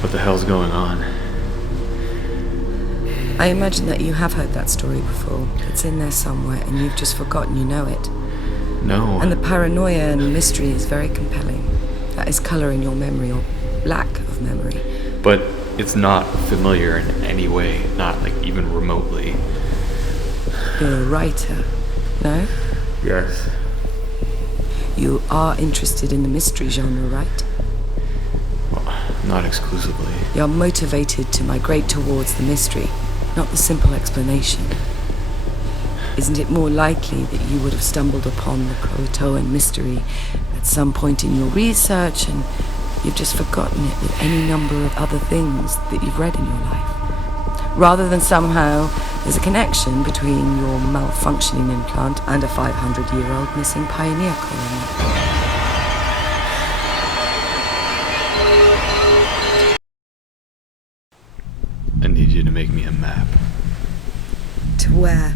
What the hell's going on? I imagine that you have heard that story before. It's in there somewhere, and you've just forgotten you know it. No. And the paranoia and mystery is very compelling. That is color in your memory, or lack of memory. But it's not familiar in any way, not like even remotely. You're a writer, no? Yes. You are interested in the mystery genre, right? Well, not exclusively. You're motivated to migrate towards the mystery, not the simple explanation. Isn't it more likely that you would have stumbled upon the Croatoan mystery at some point in your research and you've just forgotten it with any number of other things that you've read in your life? Rather than somehow there's a connection between your malfunctioning implant and a 500-year-old missing pioneer colony. I need you to make me a map. To where?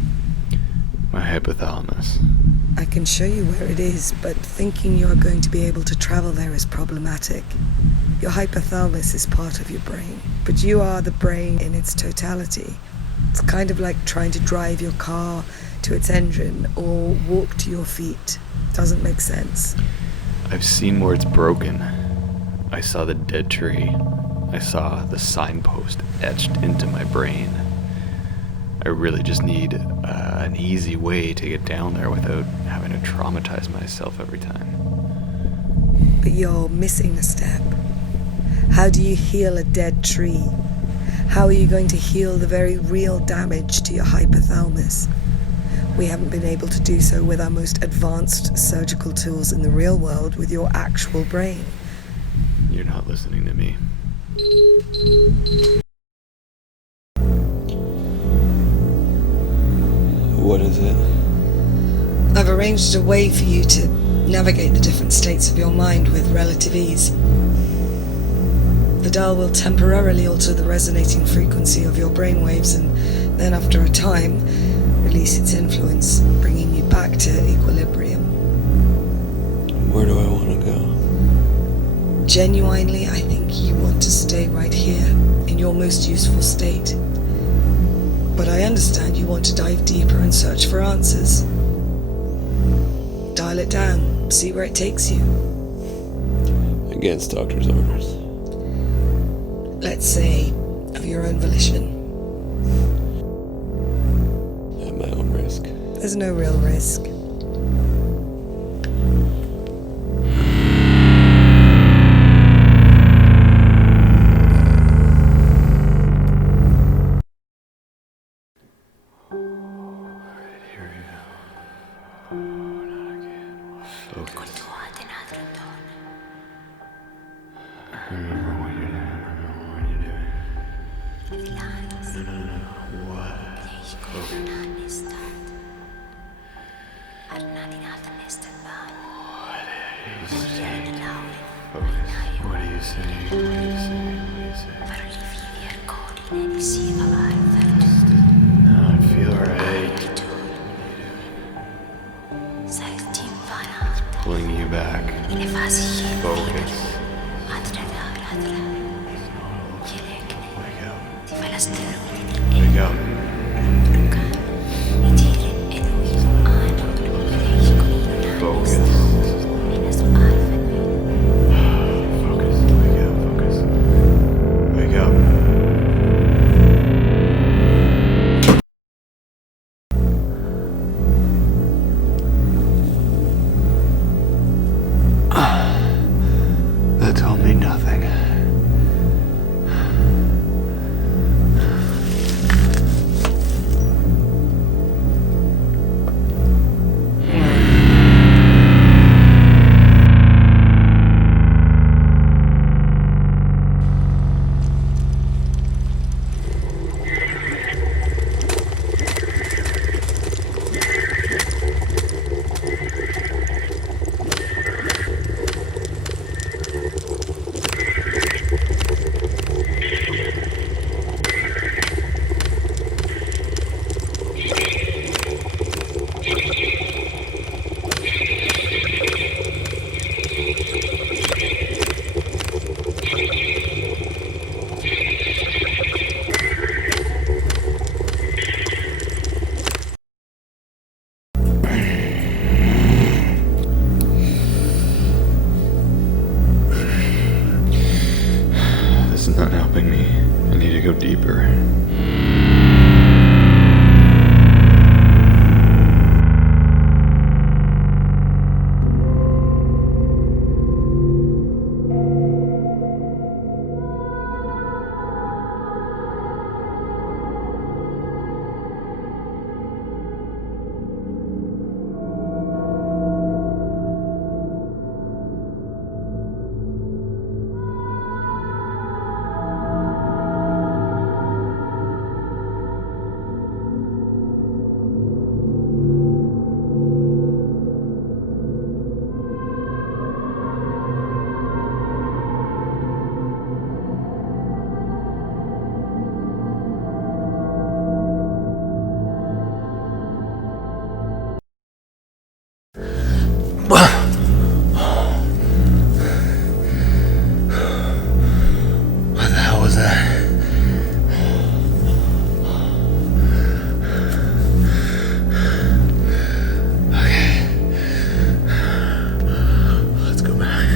My hypothalamus. I can show you where it is, but thinking you're going to be able to travel there is problematic. Your hypothalamus is part of your brain, but you are the brain in its totality. It's kind of like trying to drive your car to its engine or walk to your feet. Doesn't make sense. I've seen where it's broken. I saw the dead tree. I saw the signpost etched into my brain. I really just need an easy way to get down there without having to traumatize myself every time. But you're missing a step. How do you heal a dead tree? How are you going to heal the very real damage to your hypothalamus? We haven't been able to do so with our most advanced surgical tools in the real world with your actual brain. You're not listening to me. What is it? I've arranged a way for you to navigate the different states of your mind with relative ease. The dial will temporarily alter the resonating frequency of your brainwaves and then after a time, release its influence, bringing you back to equilibrium. Where do I want to go? Genuinely, I think you want to stay right here, in your most useful state. But I understand you want to dive deeper and search for answers. Dial it down, see where it takes you. Against doctor's orders. Let's say, of your own volition. At my own risk. There's no real risk. Pulling you back. Focus. Wake up. Focus. Focus. Wake up. to go deeper. What the hell was that? Okay. Let's go back.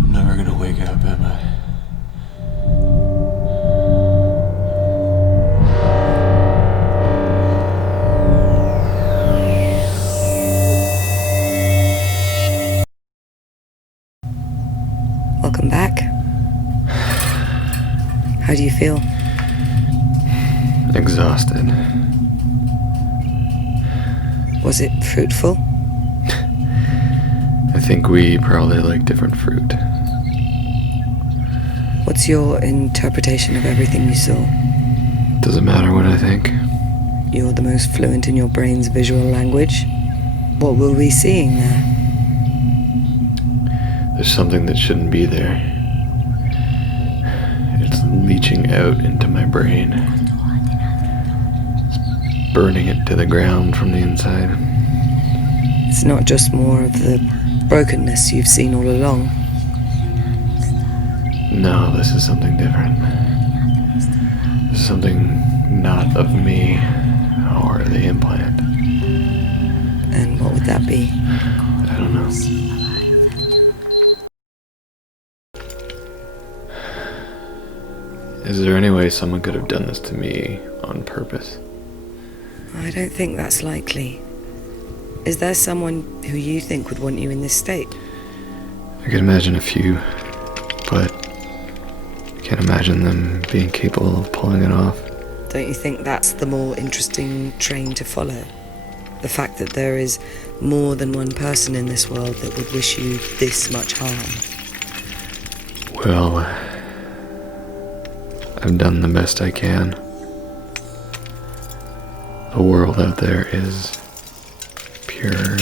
I'm never gonna wake up, am I? Welcome back. How do you feel? Exhausted. Was it fruitful? I think we probably like different fruit. What's your interpretation of everything you saw? Does it matter what I think? You're the most fluent in your brain's visual language. What were we seeing there? There's something that shouldn't be there. It's leaching out into my brain. It's burning it to the ground from the inside. It's not just more of the brokenness you've seen all along. No, this is something different. This is something not of me or the implant. And what would that be? I don't know. Is there any way someone could have done this to me on purpose? I don't think that's likely. Is there someone who you think would want you in this state? I could imagine a few, but I can't imagine them being capable of pulling it off. Don't you think that's the more interesting train to follow? The fact that there is more than one person in this world that would wish you this much harm. Well, I've done the best I can. The world out there is pure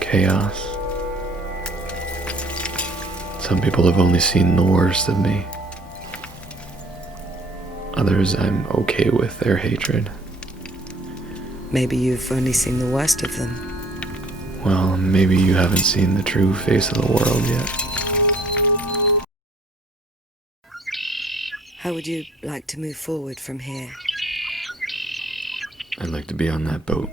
chaos. Some people have only seen the worst of me. Others I'm okay with their hatred. Maybe you've only seen the worst of them. Well, maybe you haven't seen the true face of the world yet. How would you like to move forward from here? I'd like to be on that boat.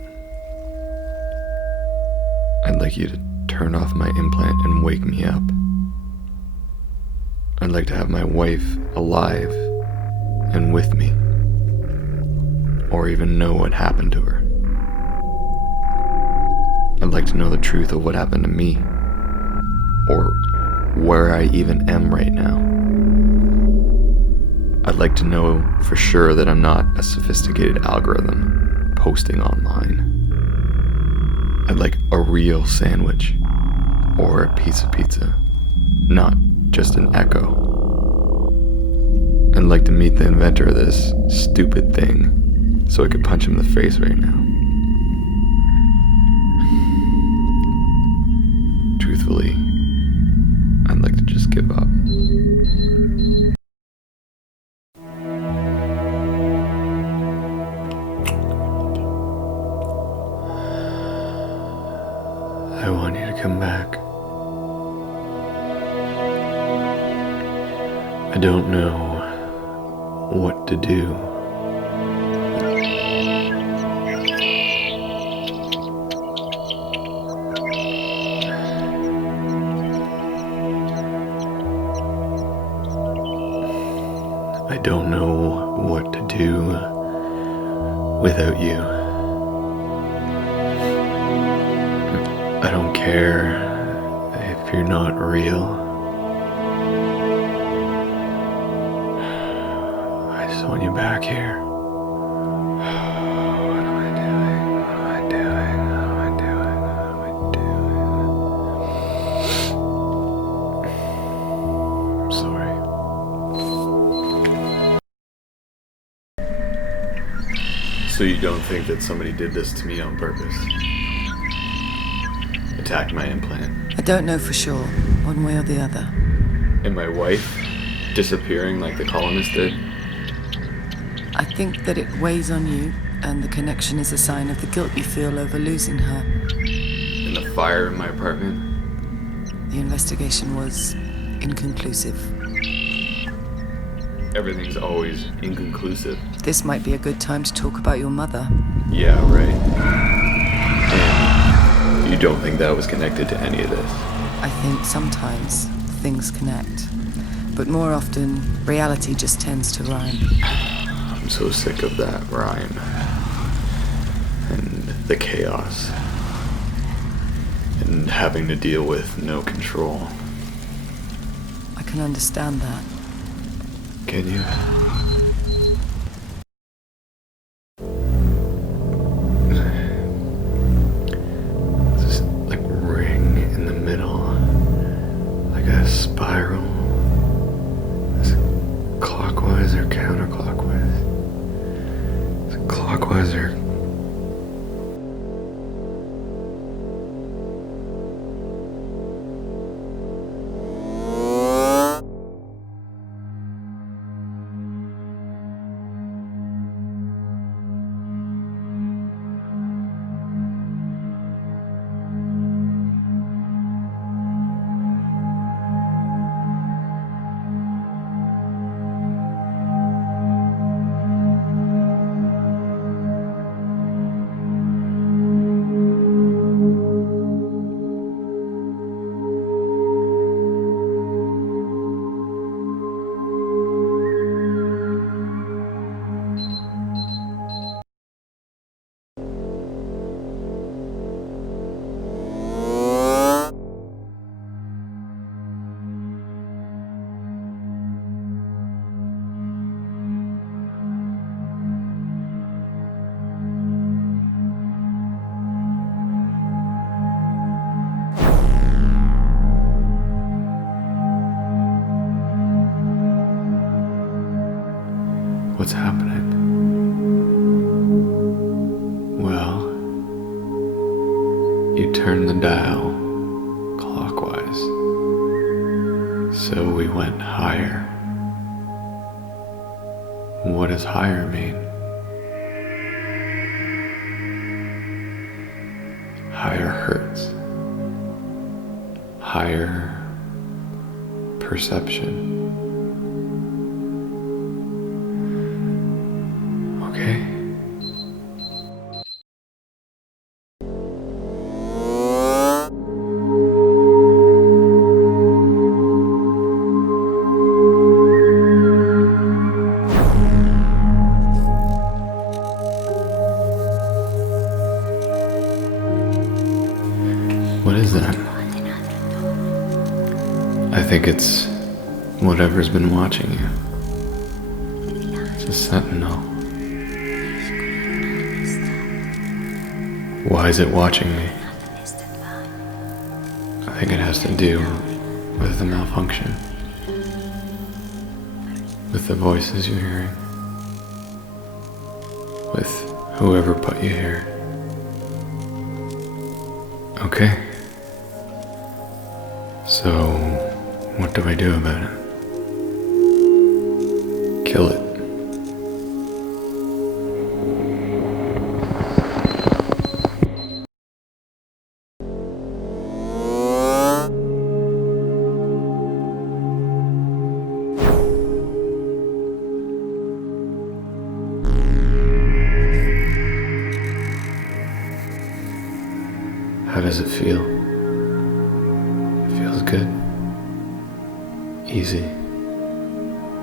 I'd like you to turn off my implant and wake me up. I'd like to have my wife alive and with me, or even know what happened to her. I'd like to know the truth of what happened to me, or where I even am right now. I'd like to know for sure that I'm not a sophisticated algorithm posting online. I'd like a real sandwich, or a piece of pizza, not just an echo. I'd like to meet the inventor of this stupid thing, so I could punch him in the face right now. Truthfully, I'd like to just give up. I want you to come back. I don't know what to do. I don't know what to do without you. I don't care if you're not real. I just want you back here. What am I doing? What am I doing? What am I doing? What am I doing? I'm sorry. So you don't think that somebody did this to me on purpose? Attacked my implant? I don't know for sure, one way or the other. And my wife disappearing like the colonists did? I think that it weighs on you, and the connection is a sign of the guilt you feel over losing her. And the fire in my apartment? The investigation was inconclusive. Everything's always inconclusive. This might be a good time to talk about your mother. Yeah, right. And you don't think that was connected to any of this? I think sometimes things connect, but more often reality just tends to rhyme. I'm so sick of that rhyme. And the chaos. And having to deal with no control. I can understand that. Can you? What's happening? Well, you turn the dial clockwise, so we went higher. What does higher mean? Higher hurts. Higher perception. Okay. What is that? I think it's whatever's been watching you. It's a sentinel. Why is it watching me? I think it has to do with the malfunction. With the voices you're hearing. With whoever put you here. Okay. So, what do I do about it? Kill it. How does it feel? It feels good. Easy.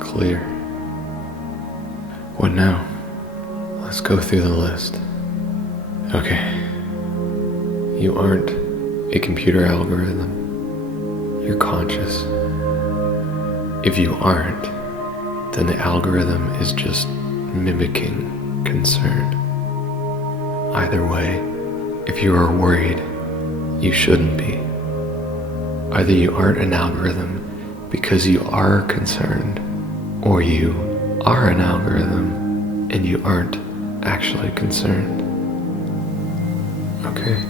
Clear. What now? Let's go through the list. Okay. You aren't a computer algorithm. You're conscious. If you aren't, then the algorithm is just mimicking concern. Either way, if you are worried, you shouldn't be. Either you aren't an algorithm because you are concerned, or you are an algorithm and you aren't actually concerned. Okay.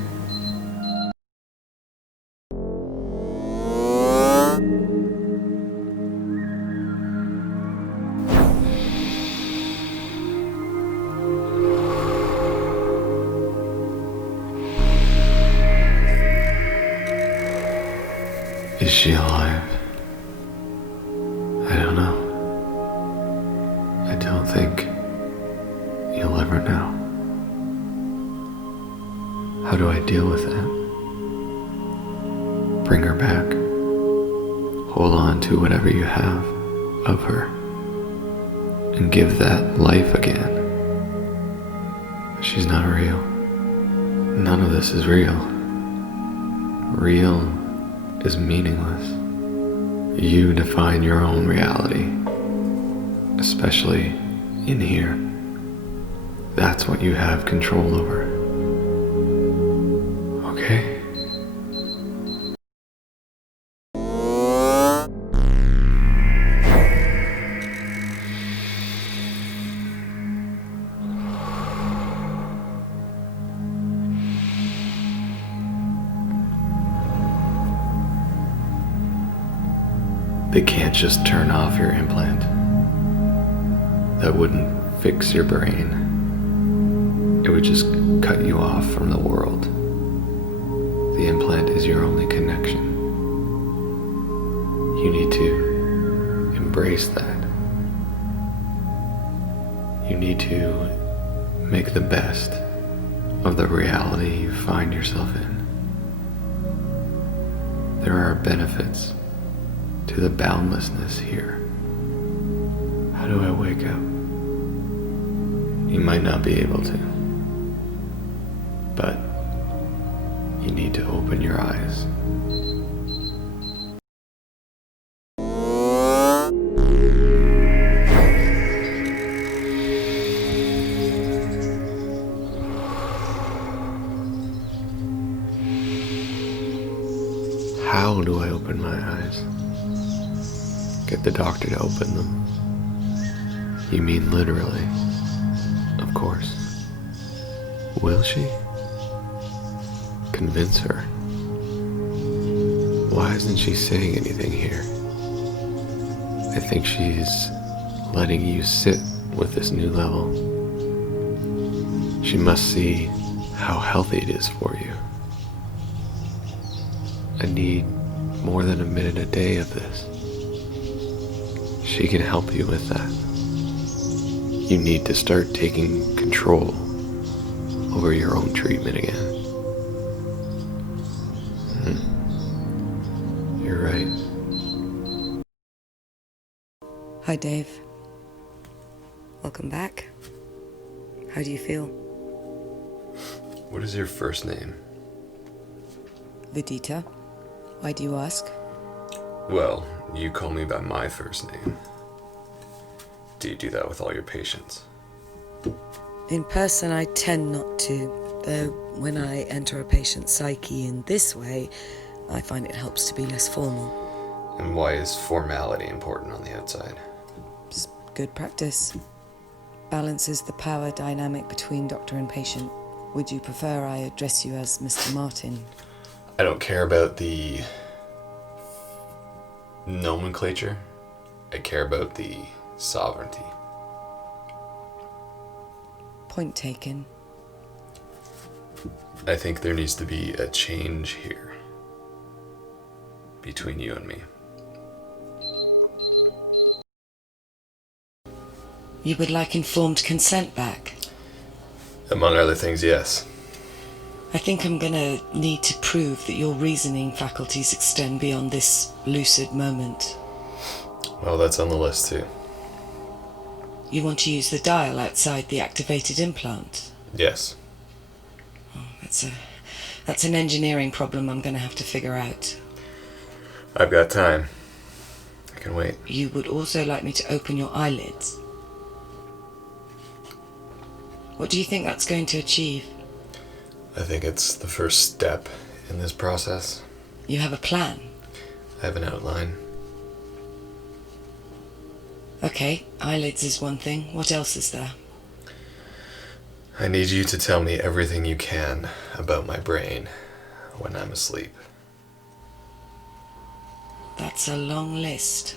Is she alive? I don't know. I don't think you'll ever know. How do I deal with that? Bring her back. Hold on to whatever you have of her and give that life again. She's not real. None of this is real. Real is meaningless. You define your own reality, especially in here. That's what you have control over. Okay? They can't just turn off your implant. That wouldn't fix your brain. It would just cut you off from the world. The implant is your only connection. You need to embrace that. You need to make the best of the reality you find yourself in. There are benefits to the boundlessness here. How do I wake up? You might not be able to, but you need to open your eyes. How do I open my eyes? Get the doctor to open them. You mean literally? Of course. Will she? Convince her. Why isn't she saying anything here? I think she's letting you sit with this new level. She must see how healthy it is for you. I need more than a minute a day of this. She can help you with that. You need to start taking control over your own treatment again. You're right. Hi, Dave. Welcome back. How do you feel? What is your first name? Vidita. Why do you ask? Well, you call me by my first name. Do you do that with all your patients? In person, I tend not to, though when I enter a patient's psyche in this way, I find it helps to be less formal. And why is formality important on the outside? It's good practice. Balances the power dynamic between doctor and patient. Would you prefer I address you as Mr. Martin? I don't care about the nomenclature. I care about the sovereignty. Point taken. I think there needs to be a change here between you and me. You would like informed consent back? Among other things, yes. I think I'm gonna need to prove that your reasoning faculties extend beyond this lucid moment. Well, that's on the list too. You want to use the dial outside the activated implant? Yes. That's an engineering problem I'm gonna have to figure out. I've got time. I can wait. You would also like me to open your eyelids? What do you think that's going to achieve? I think it's the first step in this process. You have a plan? I have an outline. Okay, eyelids is one thing. What else is there? I need you to tell me everything you can about my brain when I'm asleep. That's a long list.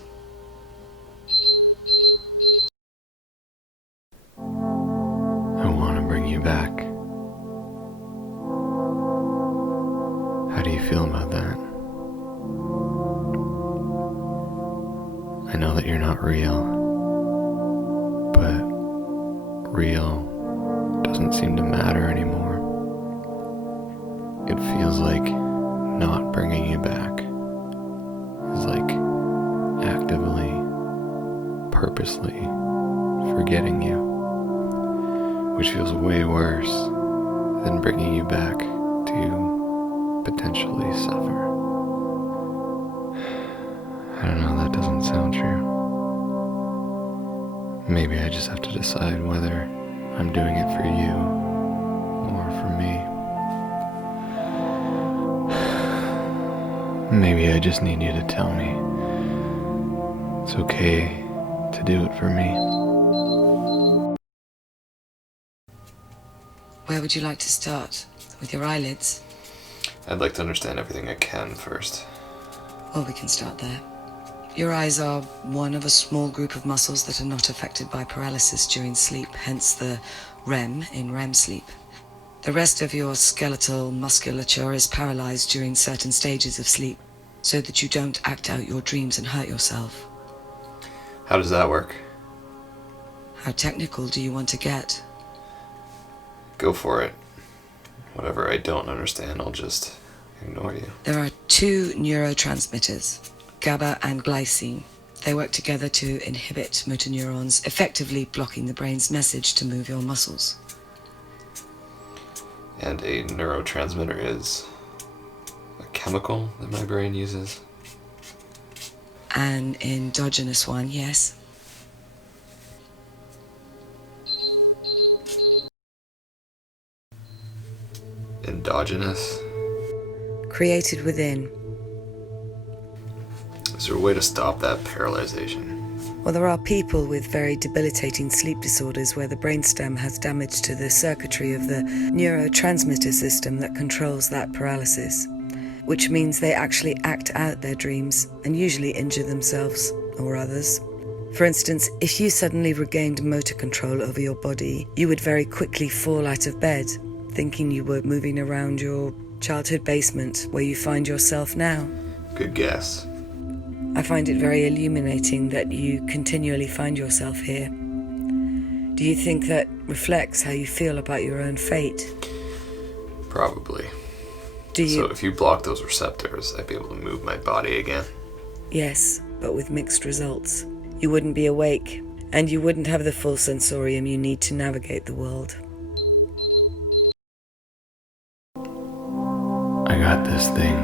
I want to bring you back. How do you feel about that? I know that you're not real, but real doesn't seem to matter anymore. It feels like not bringing you back is like actively, purposely forgetting you, which feels way worse than bringing you back to potentially suffer. I don't know, that doesn't sound true. Maybe I just have to decide whether I'm doing it for you or for me. Maybe I just need you to tell me it's okay to do it for me. Where would you like to start? With your eyelids? I'd like to understand everything I can first. Well, we can start there. Your eyes are one of a small group of muscles that are not affected by paralysis during sleep, hence the REM in REM sleep. The rest of your skeletal musculature is paralyzed during certain stages of sleep, so that you don't act out your dreams and hurt yourself. How does that work? How technical do you want to get? Go for it. Whatever I don't understand, I'll just ignore you. There are two neurotransmitters, GABA and glycine. They work together to inhibit motor neurons, effectively blocking the brain's message to move your muscles. And a neurotransmitter is a chemical that my brain uses? An endogenous one, yes. Endogenous? Created within. Is there a way to stop that paralyzation? Well, there are people with very debilitating sleep disorders where the brainstem has damage to the circuitry of the neurotransmitter system that controls that paralysis, which means they actually act out their dreams and usually injure themselves or others. For instance, if you suddenly regained motor control over your body, you would very quickly fall out of bed, thinking you were moving around your childhood basement where you find yourself now. Good guess. I find it very illuminating that you continually find yourself here. Do you think that reflects how you feel about your own fate? Probably. Do you? So if you block those receptors, I'd be able to move my body again. Yes, but with mixed results. You wouldn't be awake, and you wouldn't have the full sensorium you need to navigate the world. I got this thing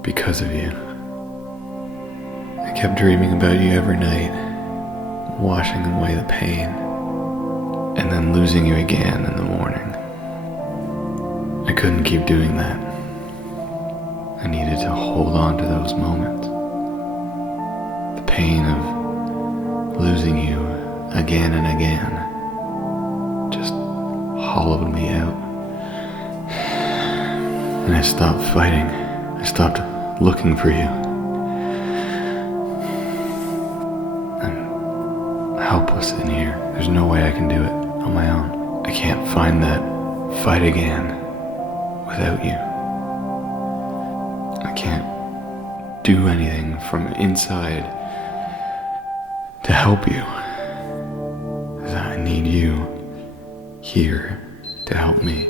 because of you. I kept dreaming about you every night, washing away the pain, and then losing you again in the morning. I couldn't keep doing that. I needed to hold on to those moments. The pain of losing you again and again just hollowed me out. And I stopped fighting. I stopped looking for you. I'm helpless in here. There's no way I can do it on my own. I can't find that fight again without you. I can't do anything from inside to help you. 'Cause I need you here to help me.